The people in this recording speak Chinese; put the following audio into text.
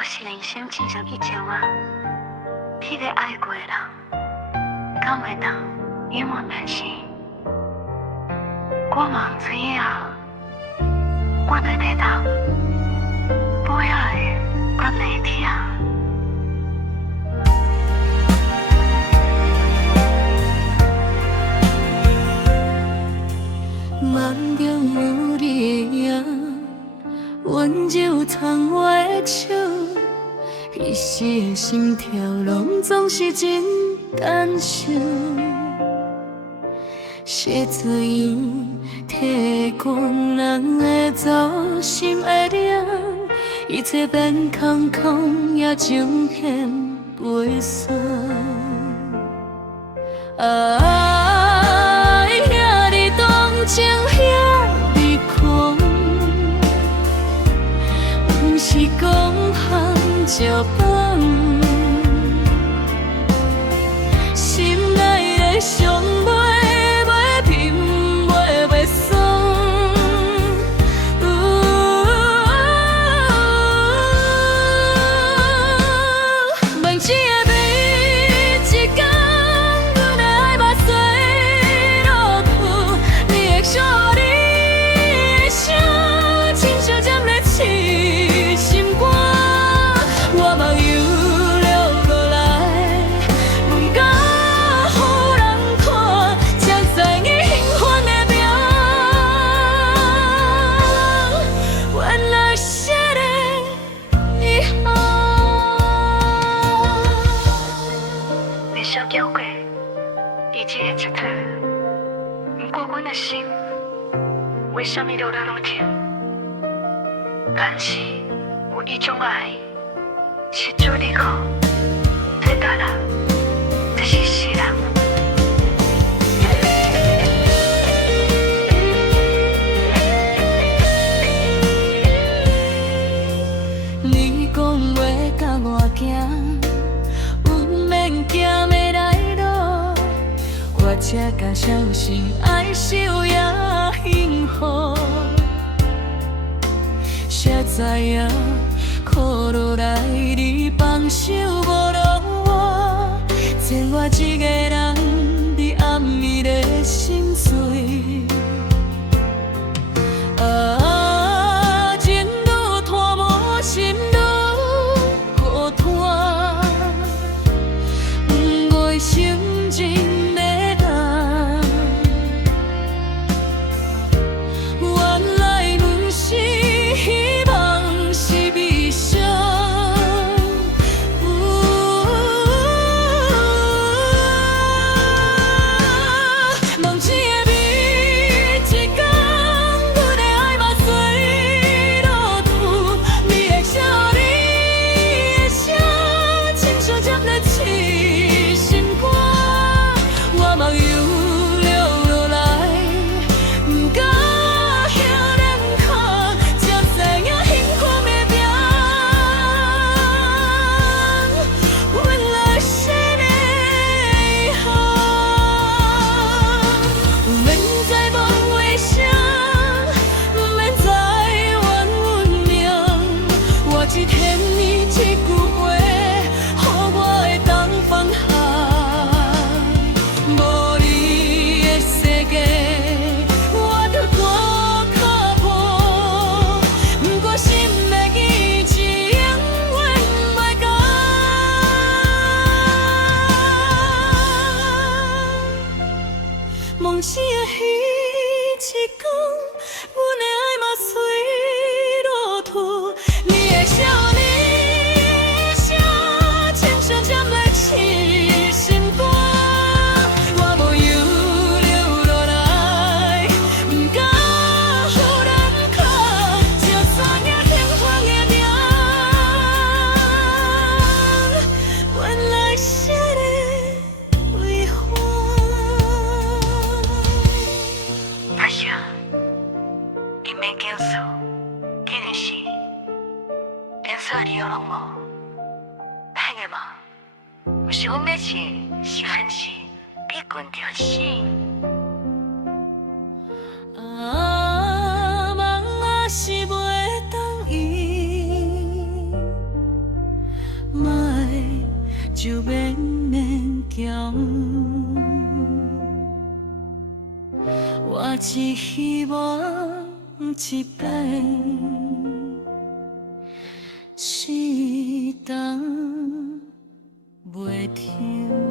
都是人生亲像以前啊，迄个爱过的人，敢会当永远变心？我嘛不知影，我在地头，背后的我会听。梦中有你的影，温柔藏我的手，彼时的心跳拢总是真感伤。写作样替狂人的走心的凉，一切变空空，也情显袂散。情遐离空，不是讲行就放，心内的伤袂平，袂爽。梦醒的每一天，阮的爱目水落去。想你的声，亲像针在刺心肝，我梦游流落来，问甲予人看，才知影幸福的命，原来是个遗憾。你想叫过，伊只个一天，不过阮的心。为什么流了落停？但是有一种爱是主你靠，最大人就是世人。你讲话甲我行，阮免惊要来路，我才敢相信爱是有也幸福。谁知影苦落来你放手无落我，剩我一个人伫暗暝的心碎。情愈拖磨，心愈孤单，我的心真在等。原来阮是希望，是悲伤。梦醒的每一天，阮的爱目水落土，你的笑，你的声，亲像针在刺心肝，我梦游流落来，不敢向人看，才知影幸福的命，原来是个遗憾。免再问为啥，免再怨阮命，我只欠你一句话，予我会当放下。无你的世界，我着大脚步，不过心的意志永远袂改。梦醒的彼一天，阮的爱目水落土，你的笑，你的声，亲像针在刺心肝，我无由流落来，不敢予人看，才知影幸福的命，原来是个遗憾。阿兄，你免紧诉，肯定是连错理由拢无，骗的无？不是阮要是恨是逼阮着死。梦是袂当伊，我只希望一遍，是当袂停。